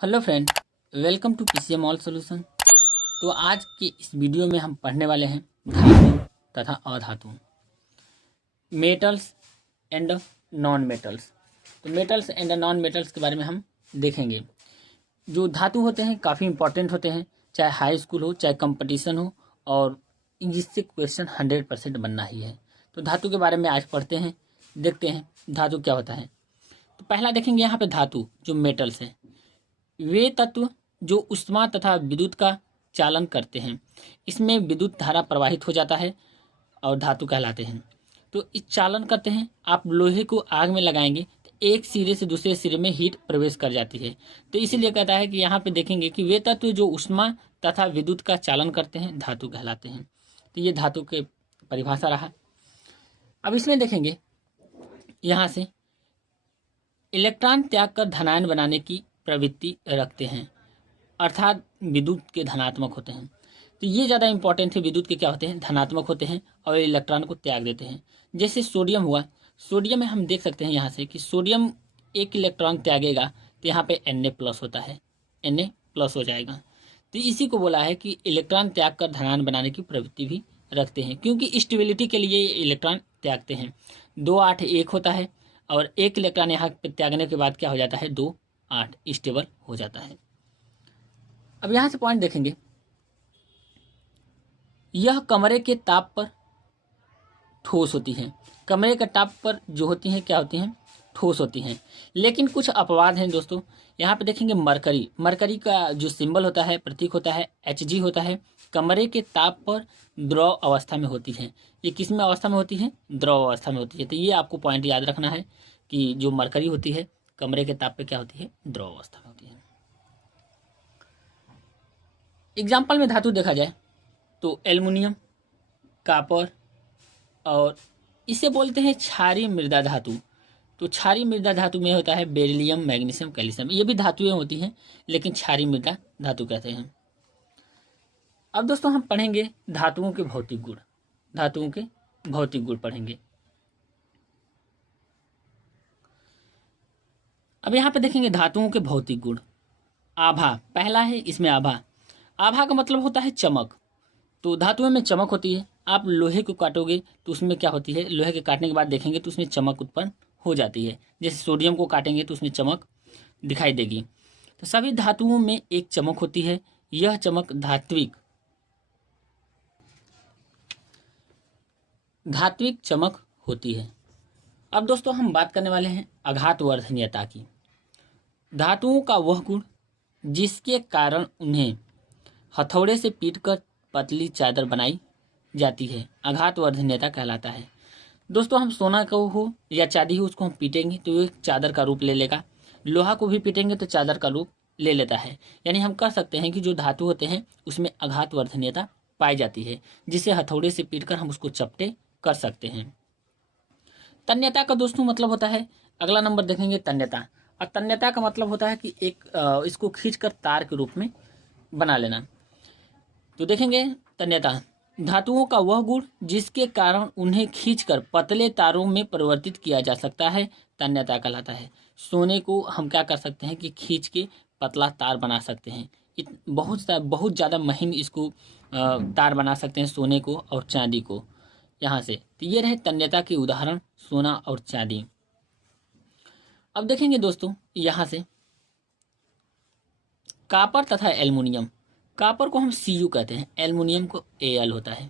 Hello friend, welcome to PCM all solution. तो आज के इस वीडियो में हम पढ़ने वाले हैं धातु तथा अधातु, मेटल्स एंड नॉन मेटल्स। तो मेटल्स एंड नॉन मेटल्स के बारे में हम देखेंगे। जो धातु होते हैं काफ़ी इंपॉर्टेंट होते हैं, चाहे हाई स्कूल हो चाहे कंपटीशन हो, और जिससे क्वेश्चन 100% बनना ही है। तो धातु के बारे में आज पढ़ते हैं, देखते हैं धातु क्या होता है। तो पहला देखेंगे यहाँ पे धातु जो मेटल्स हैं, वे तत्व जो ऊष्मा तथा विद्युत का चालन करते हैं। इसमें विद्युत धारा प्रवाहित हो जाता है और धातु कहलाते हैं। तो इस चालन करते हैं, आप लोहे को आग में लगाएंगे तो एक सिरे से दूसरे सिरे में हीट प्रवेश कर जाती है। तो इसीलिए कहता है कि यहाँ पे देखेंगे कि वे तत्व जो ऊष्मा तथा विद्युत का चालन करते हैं धातु कहलाते हैं। तो ये धातु के परिभाषा रहा। अब इसमें देखेंगे यहाँ से इलेक्ट्रॉन त्याग कर धनायन बनाने की प्रवृत्ति रखते हैं, अर्थात विद्युत के धनात्मक होते हैं। तो ये ज़्यादा इंपॉर्टेंट है, विद्युत के क्या होते हैं, धनात्मक होते हैं और इलेक्ट्रॉन को त्याग देते हैं। जैसे सोडियम हुआ, सोडियम में हम देख सकते हैं यहाँ से कि सोडियम एक इलेक्ट्रॉन त्यागेगा तो यहाँ पे Na+ होता है, Na+ हो जाएगा। तो इसी को बोला है कि इलेक्ट्रॉन त्याग कर धनायन बनाने की प्रवृत्ति भी रखते हैं, क्योंकि स्टेबिलिटी के लिए इलेक्ट्रॉन त्यागते हैं। 2 8 1 होता है और एक इलेक्ट्रॉन यहाँ पे त्यागने के बाद क्या हो जाता है, 2 8 स्टेबल हो जाता है। अब यहाँ से पॉइंट देखेंगे, यह कमरे के ताप पर ठोस होती हैं। कमरे के ताप पर जो होती हैं क्या होती हैं, ठोस होती हैं। लेकिन कुछ अपवाद हैं दोस्तों। यहाँ पे देखेंगे मरकरी, मरकरी का जो सिंबल होता है, प्रतीक होता है, Hg होता है। कमरे के ताप पर द्रव अवस्था में होती है। ये किस में अवस्था में होती है, द्रव अवस्था में होती है। तो ये आपको पॉइंट याद रखना है कि जो मरकरी होती है कमरे के ताप पे क्या होती है, द्रव अवस्था में होती है। एग्जाम्पल में धातु देखा जाए तो एल्युमिनियम, कॉपर, और इसे बोलते हैं क्षारीय मृदा धातु। तो क्षारीय मृदा धातु में होता है बेरिलियम, मैग्नीशियम, कैल्शियम। ये भी धातुएं होती हैं लेकिन क्षारीय मृदा धातु कहते हैं। अब दोस्तों हम पढ़ेंगे धातुओं के भौतिक गुण। धातुओं के भौतिक गुण पढ़ेंगे। अब यहाँ पे देखेंगे धातुओं के भौतिक गुण। आभा पहला है, इसमें आभा, आभा का मतलब होता है चमक। तो धातुओं में चमक होती है। आप लोहे को काटोगे तो उसमें क्या होती है, लोहे के काटने के बाद देखेंगे तो उसमें चमक उत्पन्न हो जाती है। जैसे सोडियम को काटेंगे तो उसमें चमक दिखाई देगी। तो सभी धातुओं में एक चमक होती है। यह चमक धात्विक चमक होती है। अब दोस्तों हम बात करने वाले हैं आघातवर्धनीयता की। धातुओं का वह गुण जिसके कारण उन्हें हथौड़े से पीटकर पतली चादर बनाई जाती है, आघातवर्धनीयता कहलाता है। दोस्तों हम सोना को हो या चांदी हो, उसको हम पीटेंगे तो एक चादर का रूप ले लेगा। लोहा को भी पीटेंगे तो चादर का रूप ले लेता है। यानी हम कह सकते हैं कि जो धातु होते हैं उसमें आघातवर्धनीयता पाई जाती है, जिसे हथौड़े से पीटकर हम उसको चपटे कर सकते हैं। तन्यता का दोस्तों मतलब होता है, अगला नंबर देखेंगे तन्यता। और तन्यता का मतलब होता है कि एक इसको खींचकर तार के रूप में बना लेना। तो देखेंगे तन्यता, धातुओं का वह गुण जिसके कारण उन्हें खींचकर पतले तारों में परिवर्तित किया जा सकता है, तन्यता कहलाता है। सोने को हम क्या कर सकते हैं कि खींच के पतला तार बना सकते हैं। बहुत ज़्यादा महीन इसको तार बना सकते हैं, सोने को और चांदी को यहाँ से। तो ये रहे तन्यता के उदाहरण, सोना और चांदी। अब देखेंगे दोस्तों यहाँ से कॉपर तथा एल्युमिनियम। कॉपर को हम Cu कहते हैं, एल्युमिनियम को Al होता है,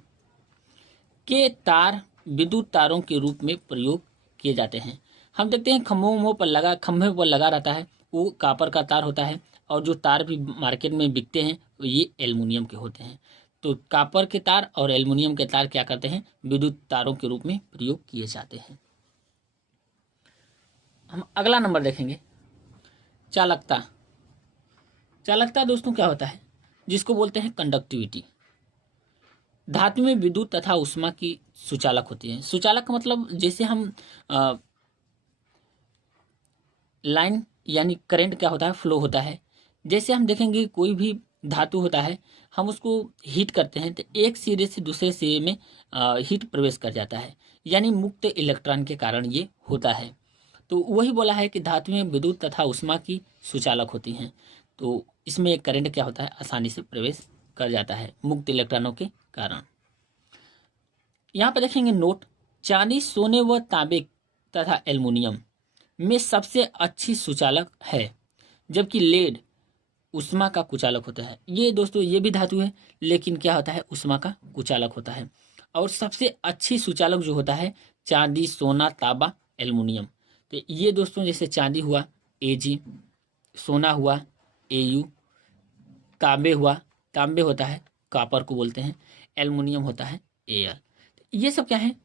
के तार विद्युत तारों के रूप में प्रयोग किए जाते हैं। हम देखते हैं खंभे पर लगा रहता है, वो कॉपर का तार होता है। और जो तार भी मार्केट में बिकते हैं ये एल्युमिनियम के होते हैं। तो कॉपर के तार और एल्युमिनियम के तार क्या करते हैं, विद्युत तारों के रूप में प्रयोग किए जाते हैं। हम अगला नंबर देखेंगे चालकता। चालकता दोस्तों क्या होता है, जिसको बोलते हैं कंडक्टिविटी। धातु में विद्युत तथा ऊष्मा की सुचालक होती है। सुचालक का मतलब जैसे हम लाइन यानी करंट क्या होता है, फ्लो होता है। जैसे हम देखेंगे कोई भी धातु होता है, हम उसको हीट करते हैं तो एक सिरे से दूसरे सिरे में हीट प्रवेश कर जाता है, यानी मुक्त इलेक्ट्रॉन के कारण ये होता है। तो वही बोला है कि धातुएं विद्युत तथा ऊष्मा की सुचालक होती हैं। तो इसमें करंट क्या होता है, आसानी से प्रवेश कर जाता है मुक्त इलेक्ट्रॉनों के कारण। यहाँ पे देखेंगे नोट, चांदी, सोने व तांबे तथा एल्युमिनियम में सबसे अच्छी सुचालक है, जबकि लेड उष्मा का कुचालक होता है। ये दोस्तों ये भी धातु है, लेकिन क्या होता है, उष्मा का कुचालक होता है। और सबसे अच्छी सुचालक जो होता है, चांदी, सोना, तांबा, एल्युमिनियम। तो ये दोस्तों जैसे चांदी हुआ Ag, सोना हुआ Au, तांबे हुआ, तांबे होता है कॉपर को बोलते हैं, एल्युमिनियम होता है Al। ये सब क्या है,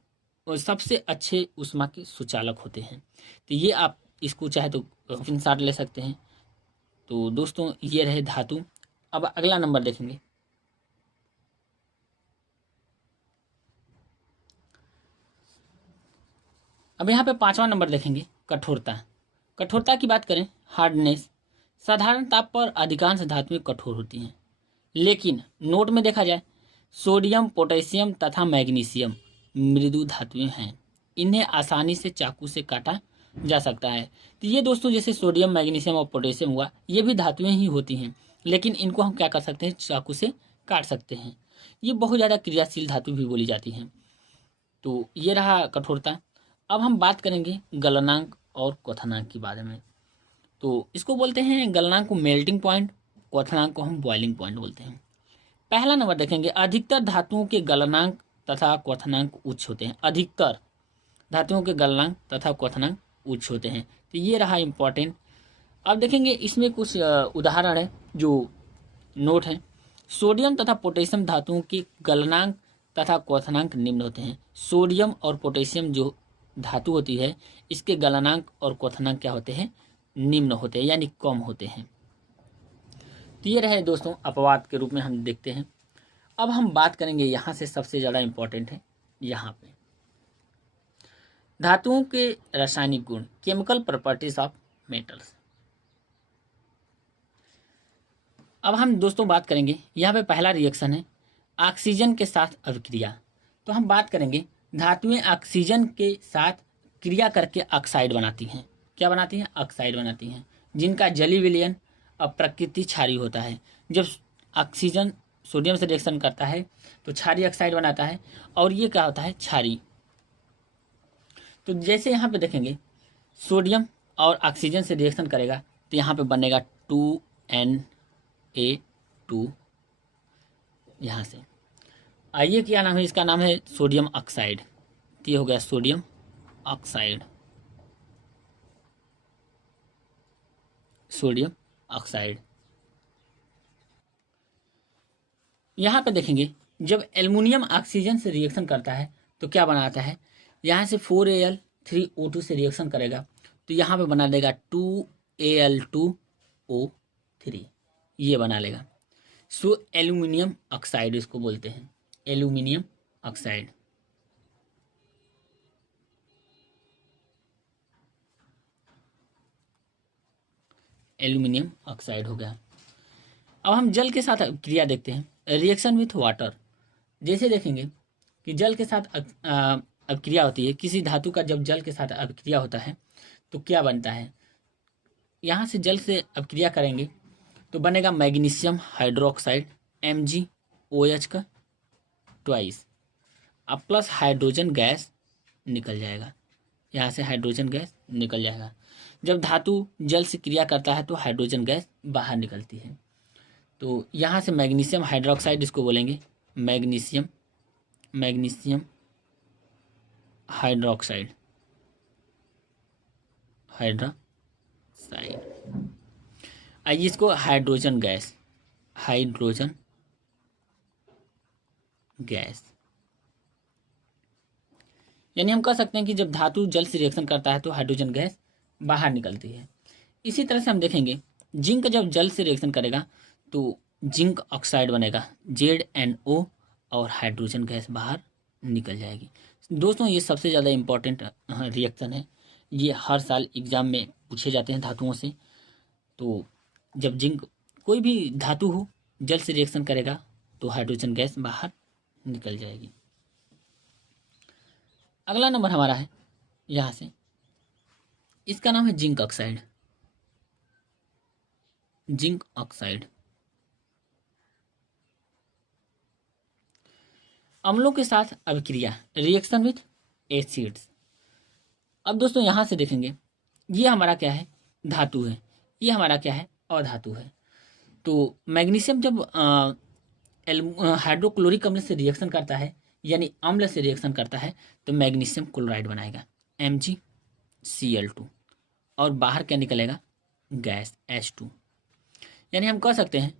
और सबसे अच्छे उष्मा के सुचालक होते हैं। तो ये आप इसको चाहे तो स्क्रीनशॉट ले सकते हैं। तो दोस्तों ये रहे धातु। अब अगला नंबर देखेंगे। अब यहाँ पे 5वां नंबर देखेंगे, कठोरता। कठोरता की बात करें, हार्डनेस, साधारण ताप पर अधिकांश धातुएं कठोर होती हैं, लेकिन नोट में देखा जाए सोडियम, पोटेशियम तथा मैग्नीशियम मृदु धातुएं हैं। इन्हें आसानी से चाकू से काटा जा सकता है। तो ये दोस्तों जैसे सोडियम, मैग्नीशियम और पोटेशियम हुआ, ये भी धातुएं ही होती हैं, लेकिन इनको हम क्या कर सकते हैं, चाकू से काट सकते हैं। ये बहुत ज़्यादा क्रियाशील धातु भी बोली जाती हैं। तो ये रहा कठोरता। अब हम बात करेंगे गलनांक और क्वथनांक के बारे में। तो इसको बोलते हैं, गलनांक को मेल्टिंग पॉइंट, क्वथनांक को हम बॉइलिंग पॉइंट बोलते हैं। पहला नंबर देखेंगे, अधिकतर धातुओं के गलनांक तथा क्वथनांक उच्च होते हैं। अधिकतर धातुओं के गलनांक तथा क्वथनांक उच्च होते हैं। तो ये रहा इंपॉर्टेंट। अब देखेंगे इसमें कुछ उदाहरण है जो नोट है। सोडियम तथा पोटेशियम धातुओं के गलनांक तथा क्वथनांक निम्न होते हैं। सोडियम और पोटेशियम जो धातु होती है, इसके गलनांक और क्वथनांक क्या होते हैं, निम्न होते हैं, यानी कम होते हैं। तो ये रहे दोस्तों अपवाद के रूप में हम देखते हैं। अब हम बात करेंगे, यहाँ से सबसे ज़्यादा इंपॉर्टेंट है, यहाँ पे धातुओं के रासायनिक गुण, केमिकल प्रॉपर्टीज ऑफ मेटल्स। अब हम दोस्तों बात करेंगे, यहाँ पे पहला रिएक्शन है ऑक्सीजन के साथ अभिक्रिया। तो हम बात करेंगे, धातुएं ऑक्सीजन के साथ क्रिया करके ऑक्साइड बनाती हैं। क्या बनाती हैं, ऑक्साइड बनाती हैं, जिनका जलीय विलयन अप्रकृति क्षारीय होता है। जब ऑक्सीजन सोडियम से रिएक्शन करता है तो क्षारीय ऑक्साइड बनाता है, और ये क्या होता है, क्षारीय। तो जैसे यहाँ पे देखेंगे, सोडियम और ऑक्सीजन से रिएक्शन करेगा तो यहाँ पे बनेगा 2Na2। यहाँ से आइए क्या नाम है, इसका नाम है सोडियम ऑक्साइड। तो ये हो गया सोडियम ऑक्साइड, सोडियम ऑक्साइड। यहाँ पे देखेंगे, जब एल्युमिनियम ऑक्सीजन से रिएक्शन करता है तो क्या बनाता है, यहाँ से 4Al3O2 से रिएक्शन करेगा तो यहाँ पे बना देगा 2Al2O3, ये बना लेगा। सो एल्यूमिनियम ऑक्साइड इसको बोलते हैं, एल्यूमिनियम ऑक्साइड। एल्यूमिनियम ऑक्साइड हो गया। अब हम जल के साथ क्रिया देखते हैं, रिएक्शन विथ वाटर। जैसे देखेंगे कि जल के साथ अभिक्रिया होती है, किसी धातु का जब जल के साथ अभिक्रिया होता है तो क्या बनता है, यहाँ से जल से अभिक्रिया करेंगे तो बनेगा मैग्नीशियम हाइड्रोक्साइड, MgOH का ट्वाइस, अब प्लस हाइड्रोजन गैस निकल जाएगा, यहाँ से हाइड्रोजन गैस निकल जाएगा। जब धातु जल से क्रिया करता है तो हाइड्रोजन गैस बाहर निकलती है। तो यहाँ से मैग्नीशियम हाइड्रोक्साइड इसको बोलेंगे, मैग्नीशियम हाइड्रोक्साइड, आइए इसको हाइड्रोजन गैस, हाइड्रोजन गैस। यानी हम कह सकते हैं कि जब धातु जल से रिएक्शन करता है तो हाइड्रोजन गैस बाहर निकलती है। इसी तरह से हम देखेंगे, जिंक जब जल से रिएक्शन करेगा तो जिंक ऑक्साइड बनेगा, ZnO, और हाइड्रोजन गैस बाहर निकल जाएगी। दोस्तों ये सबसे ज़्यादा इम्पॉर्टेंट रिएक्शन है, ये हर साल एग्जाम में पूछे जाते हैं धातुओं से। तो जब जिंक कोई भी धातु हो जल से रिएक्शन करेगा तो हाइड्रोजन गैस बाहर निकल जाएगी। अगला नंबर हमारा है यहाँ से, इसका नाम है जिंक ऑक्साइड। Zinc oxide. अम्लों के साथ अभिक्रिया, रिएक्शन विथ एसिड्स। अब दोस्तों यहाँ से देखेंगे, ये हमारा क्या है, धातु है, ये हमारा क्या है, अधातु है। तो मैग्नीशियम जब हाइड्रोक्लोरिक अम्ल से रिएक्शन करता है, यानी अम्ल से रिएक्शन करता है, तो मैग्नीशियम क्लोराइड बनाएगा MgCl2, और बाहर क्या निकलेगा, गैस H2। यानी हम कह सकते हैं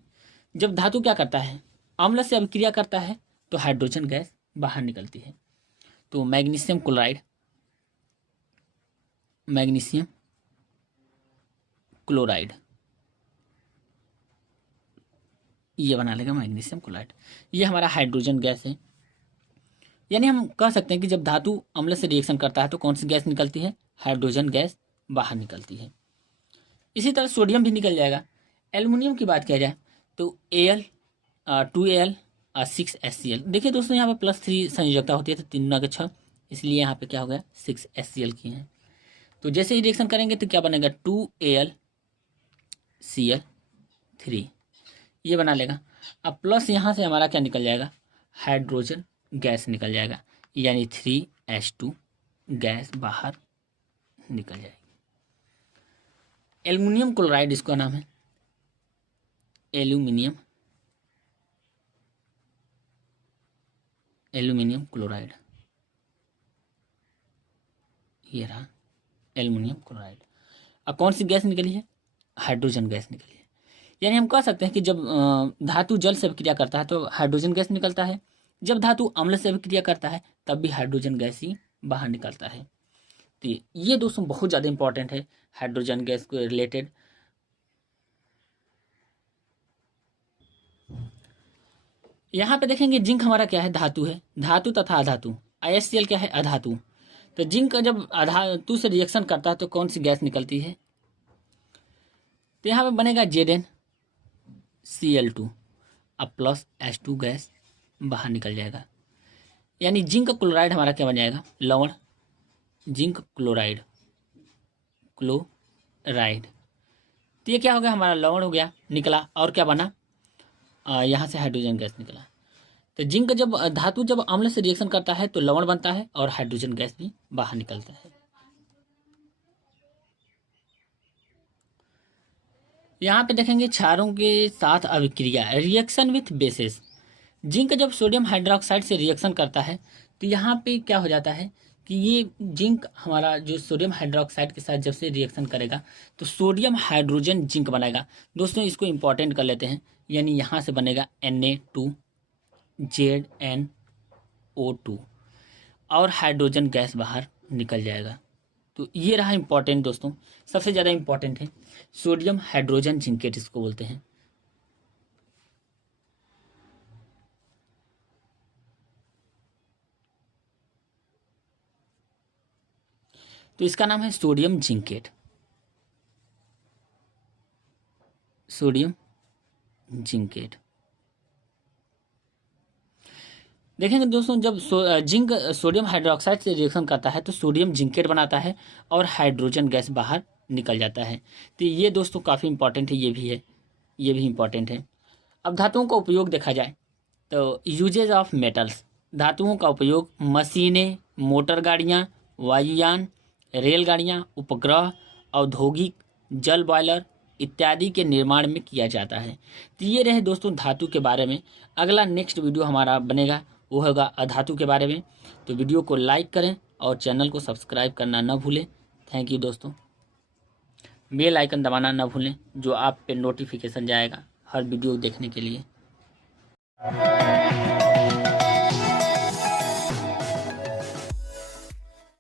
जब धातु क्या करता है, अम्ल से अभिक्रिया करता है, तो हाइड्रोजन गैस बाहर निकलती है। तो मैग्नीशियम क्लोराइड, मैग्नीशियम क्लोराइड, ये बना लेगा मैग्नीशियम क्लोराइड। ये हमारा हाइड्रोजन गैस है। यानी हम कह सकते हैं कि जब धातु अम्ल से रिएक्शन करता है तो कौन सी गैस निकलती है, हाइड्रोजन गैस बाहर निकलती है। इसी तरह सोडियम भी निकल जाएगा। एल्युमिनियम की बात किया जाए तो Al 2Al 6HCl। देखिए दोस्तों यहाँ पे +3 संयोजकता होती है, तो 3 × 6, इसलिए यहाँ पे क्या हो गया, 6HCl की है। तो जैसे ही रिएक्शन करेंगे तो क्या बनेगा, 2AlCl3, ये बना लेगा। अब प्लस यहाँ से हमारा क्या निकल जाएगा, हाइड्रोजन गैस निकल जाएगा, यानी 3H2 गैस बाहर निकल जाएगी। एल्युमिनियम क्लोराइड इसका नाम है, एल्यूमिनियम क्लोराइड, ये रहा एल्युमिनियम क्लोराइड। अब कौन सी गैस निकली है, हाइड्रोजन गैस निकली है। यानी हम कह सकते हैं कि जब धातु जल से अभिक्रिया करता है तो हाइड्रोजन गैस निकलता है, जब धातु अम्ल से अभिक्रिया करता है तब भी हाइड्रोजन गैस ही बाहर निकलता है। तो ये दोस्तों बहुत ज़्यादा इंपॉर्टेंट है हाइड्रोजन गैस को रिलेटेड। यहाँ पे देखेंगे जिंक हमारा क्या है, धातु है, धातु तथा अधातु। ISCl क्या है, अधातु। तो जिंक जब अधातु से रिएक्शन करता है तो कौन सी गैस निकलती है, तो यहाँ पे बनेगा ZnCl2, अब प्लस H2 गैस बाहर निकल जाएगा। यानी जिंक क्लोराइड हमारा क्या बन जाएगा, लवण, जिंक क्लोराइड, तो ये क्या हो गया, हमारा लवण हो गया, निकला, और क्या बना, यहाँ से हाइड्रोजन गैस निकला। तो जिंक जब धातु जब अम्ल से रिएक्शन करता है तो लवण बनता है और हाइड्रोजन गैस भी बाहर निकलता है। यहाँ पे देखेंगे क्षारों के साथ अभिक्रिया, रिएक्शन विथ बेसेस। जिंक जब सोडियम हाइड्रोक्साइड से रिएक्शन करता है तो यहाँ पे क्या हो जाता है कि ये जिंक हमारा जो सोडियम हाइड्रोक्साइड के साथ जब से रिएक्शन करेगा तो सोडियम हाइड्रोजन जिंक बनाएगा। दोस्तों इसको इंपॉर्टेंट कर लेते हैं, यानी यहाँ से बनेगा Na2ZnO2 और हाइड्रोजन गैस बाहर निकल जाएगा। तो ये रहा इंपॉर्टेंट दोस्तों, सबसे ज़्यादा इंपॉर्टेंट है सोडियम हाइड्रोजन जिंकेट इसको बोलते हैं। तो इसका नाम है सोडियम जिंकेट, सोडियम जिंकेट। देखेंगे दोस्तों जब जिंक सोडियम हाइड्रोक्साइड से रिएक्शन करता है तो सोडियम जिंकेट बनाता है और हाइड्रोजन गैस बाहर निकल जाता है। तो ये दोस्तों काफ़ी इंपॉर्टेंट है, ये भी है, ये भी इंपॉर्टेंट है। अब धातुओं का उपयोग देखा जाए तो यूजेज ऑफ मेटल्स, धातुओं का उपयोग मशीनें, मोटर गाड़ियाँ, वायुयान, रेलगाड़ियाँ, उपग्रह, औद्योगिक, जल बॉयलर इत्यादि के निर्माण में किया जाता है। तो ये रहे दोस्तों धातु के बारे में। अगला नेक्स्ट वीडियो हमारा बनेगा वो होगा अधातु के बारे में। तो वीडियो को लाइक करें और चैनल को सब्सक्राइब करना न भूलें। थैंक यू दोस्तों। बेल आइकन दबाना न भूलें, जो आप पे नोटिफिकेशन जाएगा हर वीडियो देखने के लिए।